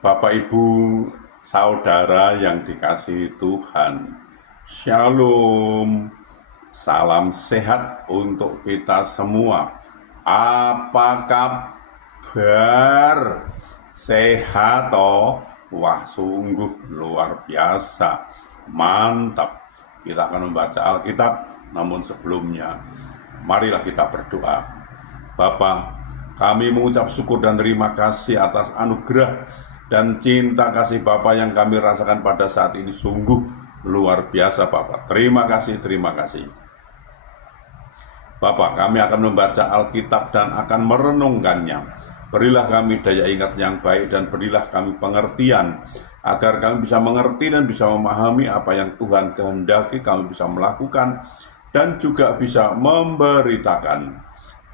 Bapak, Ibu, saudara yang dikasihi Tuhan, Shalom, salam sehat untuk kita semua. Apa kabar? Sehat toh? Wah, sungguh luar biasa, mantap. Kita akan membaca Alkitab, namun sebelumnya, marilah kita berdoa. Bapa, kami mengucap syukur dan terima kasih atas anugerah dan cinta kasih Bapa yang kami rasakan pada saat ini. Sungguh luar biasa Bapa. Terima kasih, terima kasih. Bapa, kami akan membaca Alkitab dan akan merenungkannya. Berilah kami daya ingat yang baik dan berilah kami pengertian, agar kami bisa mengerti dan bisa memahami apa yang Tuhan kehendaki kami bisa melakukan dan juga bisa memberitakan.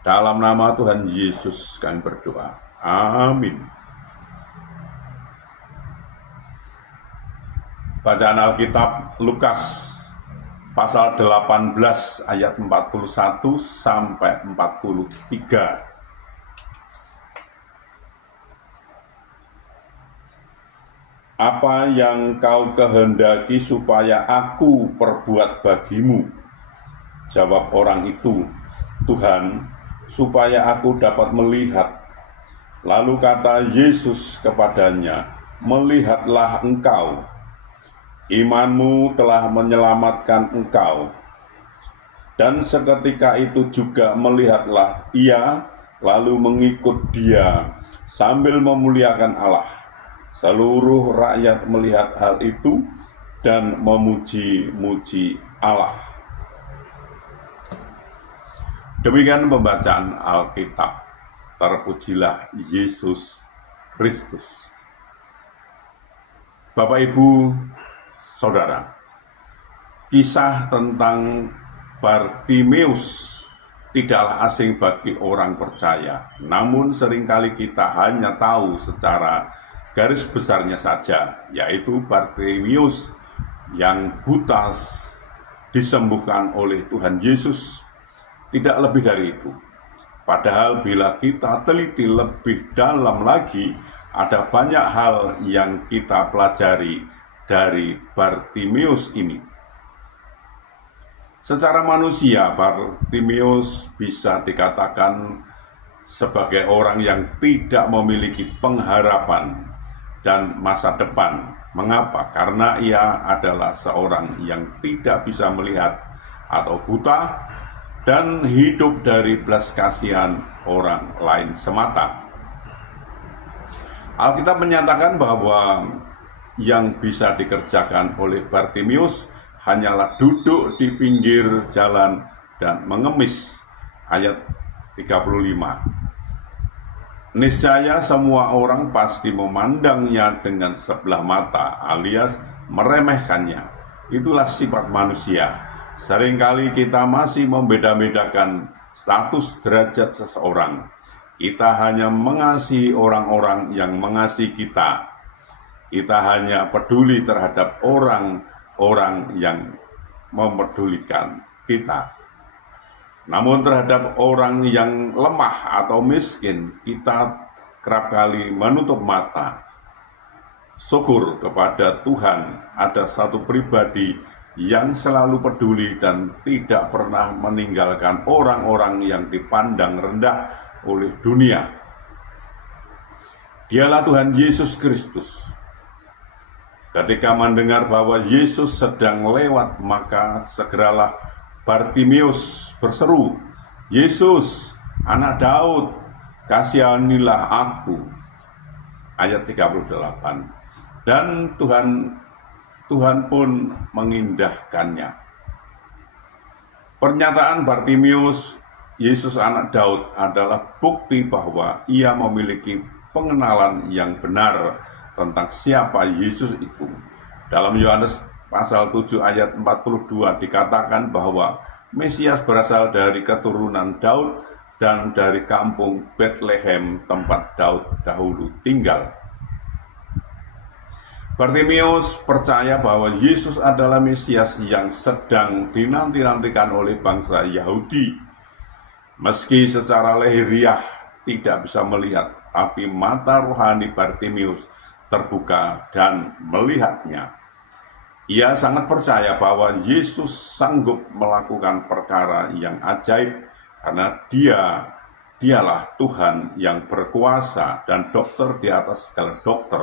Dalam nama Tuhan Yesus kami berdoa. Amin. Bacaan Alkitab Lukas pasal 18 ayat 41 sampai 43. Apa yang kau kehendaki supaya aku perbuat bagimu? Jawab orang itu, Tuhan, supaya aku dapat melihat. Lalu kata Yesus kepadanya, melihatlah engkau, imanmu telah menyelamatkan engkau. Dan seketika itu juga melihatlah ia, lalu mengikut dia sambil memuliakan Allah. Seluruh rakyat melihat hal itu dan memuji-muji Allah. Demikian pembacaan Alkitab. Terpujilah Yesus Kristus. Bapak, Ibu, Saudara, kisah tentang Bartimeus tidaklah asing bagi orang percaya. Namun seringkali kita hanya tahu secara garis besarnya saja, yaitu Bartimeus yang buta disembuhkan oleh Tuhan Yesus. Tidak lebih dari itu. Padahal bila kita teliti lebih dalam lagi, ada banyak hal yang kita pelajari dari Bartimeus ini. Secara manusia, Bartimeus bisa dikatakan sebagai orang yang tidak memiliki pengharapan dan masa depan. Mengapa? Karena ia adalah seorang yang tidak bisa melihat atau buta dan hidup dari belas kasihan orang lain semata. Alkitab menyatakan bahwa yang bisa dikerjakan oleh Bartimeus hanyalah duduk di pinggir jalan dan mengemis. Ayat 35. Niscaya semua orang pasti memandangnya dengan sebelah mata alias meremehkannya. Itulah sifat manusia. Seringkali kita masih membeda-bedakan status derajat seseorang. Kita hanya mengasihi orang-orang yang mengasihi kita. Kita hanya peduli terhadap orang-orang yang mempedulikan kita. Namun terhadap orang yang lemah atau miskin, kita kerap kali menutup mata. Syukur kepada Tuhan, ada satu pribadi yang selalu peduli dan tidak pernah meninggalkan orang-orang yang dipandang rendah oleh dunia. Dialah Tuhan Yesus Kristus. Ketika mendengar bahwa Yesus sedang lewat, maka segeralah Bartimeus berseru, Yesus, anak Daud, kasihanilah aku. Ayat 38. Dan Tuhan pun mengindahkannya. Pernyataan Bartimeus, Yesus anak Daud, adalah bukti bahwa ia memiliki pengenalan yang benar tentang siapa Yesus itu. Dalam Yohanes pasal 7 ayat 42 dikatakan bahwa Mesias berasal dari keturunan Daud dan dari kampung Bethlehem tempat Daud dahulu tinggal. Bartimeus percaya bahwa Yesus adalah Mesias yang sedang dinanti-nantikan oleh bangsa Yahudi. Meski secara lahiriah tidak bisa melihat, tapi mata rohani Bartimeus terbuka dan melihatnya. Ia sangat percaya bahwa Yesus sanggup melakukan perkara yang ajaib karena dialah Tuhan yang berkuasa dan dokter di atas segala dokter.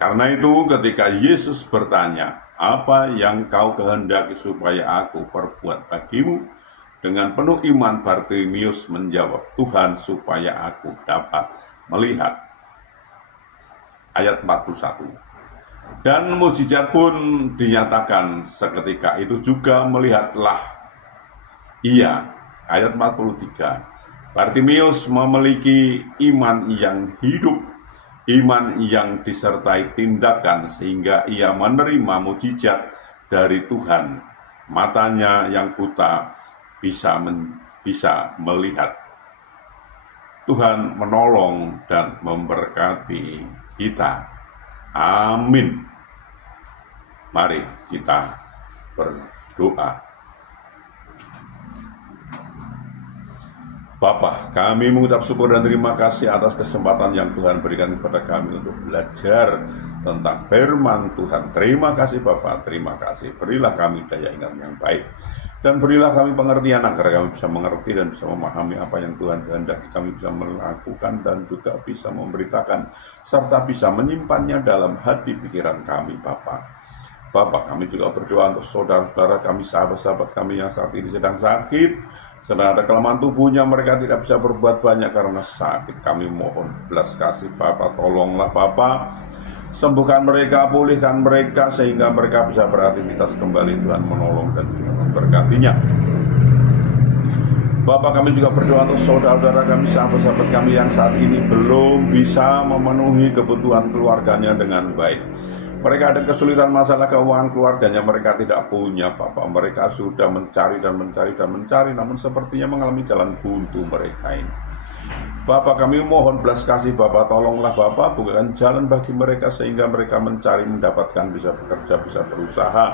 Karena itu ketika Yesus bertanya, "Apa yang kau kehendaki supaya aku perbuat bagimu?" Dengan penuh iman Bartimius menjawab, "Tuhan, supaya aku dapat melihat." Ayat 41. Dan mukjizat pun dinyatakan seketika itu juga, melihatlah ia. Ayat 43. Bartimius memiliki iman yang hidup, iman yang disertai tindakan, sehingga ia menerima mukjizat dari Tuhan. Matanya yang buta bisa melihat. Tuhan menolong dan memberkati kita. Amin. Mari kita berdoa. Bapa, kami mengucap syukur dan terima kasih atas kesempatan yang Tuhan berikan kepada kami untuk belajar tentang firman Tuhan. Terima kasih Bapa, terima kasih. Berilah kami daya ingat yang baik, dan berilah kami pengertian agar kami bisa mengerti dan bisa memahami apa yang Tuhan kehendaki kami bisa melakukan, dan juga bisa memberitakan serta bisa menyimpannya dalam hati pikiran kami Bapa. Bapa, kami juga berdoa untuk saudara-saudara kami, sahabat-sahabat kami yang saat ini sedang sakit, sedang ada kelemahan tubuhnya, mereka tidak bisa berbuat banyak karena sakit. Kami mohon belas kasih Bapa, tolonglah Bapa, sembuhkan mereka, pulihkan mereka, sehingga mereka bisa beraktivitas kembali. Tuhan menolong dan memberkatinya. Bapak, kami juga berdoa untuk saudara-saudara kami, sahabat-sahabat kami yang saat ini belum bisa memenuhi kebutuhan keluarganya dengan baik. Mereka ada kesulitan masalah keuangan keluarganya, mereka tidak punya Bapak. Mereka sudah mencari dan mencari dan mencari, namun sepertinya mengalami jalan buntu mereka ini. Bapak, kami mohon belas kasih Bapak, tolonglah Bapak, bukakan jalan bagi mereka sehingga mereka mencari, mendapatkan, bisa bekerja, bisa berusaha,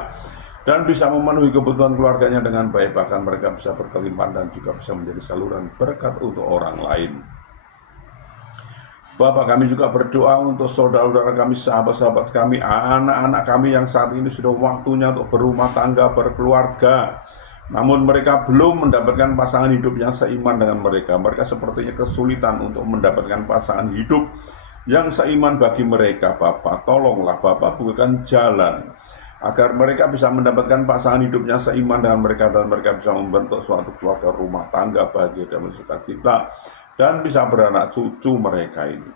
dan bisa memenuhi kebutuhan keluarganya dengan baik. Bahkan mereka bisa berkelimpahan dan juga bisa menjadi saluran berkat untuk orang lain. Bapak, kami juga berdoa untuk saudara-saudara kami, sahabat-sahabat kami, anak-anak kami yang saat ini sudah waktunya untuk berumah tangga, berkeluarga, namun mereka belum mendapatkan pasangan hidup yang seiman dengan mereka. Mereka sepertinya kesulitan untuk mendapatkan pasangan hidup yang seiman bagi mereka. Bapak, tolonglah Bapak, bukakan jalan agar mereka bisa mendapatkan pasangan hidupnya seiman dengan mereka, dan mereka bisa membentuk suatu keluarga rumah tangga bahagia dan sukacita, dan bisa beranak cucu mereka ini.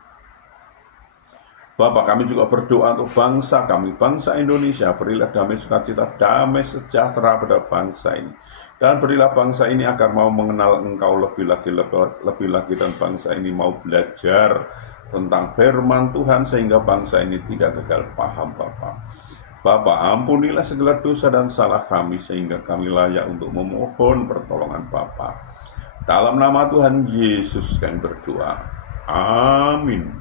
Bapak, kami juga berdoa untuk bangsa kami, bangsa Indonesia. Berilah damai sukacita, damai sejahtera pada bangsa ini, dan berilah bangsa ini agar mau mengenal Engkau lebih lagi, dan bangsa ini mau belajar tentang firman Tuhan sehingga bangsa ini tidak gagal paham Bapak. Bapak, ampunilah segala dosa dan salah kami sehingga kami layak untuk memohon pertolongan Bapak. Dalam nama Tuhan Yesus kami berdoa. Amin.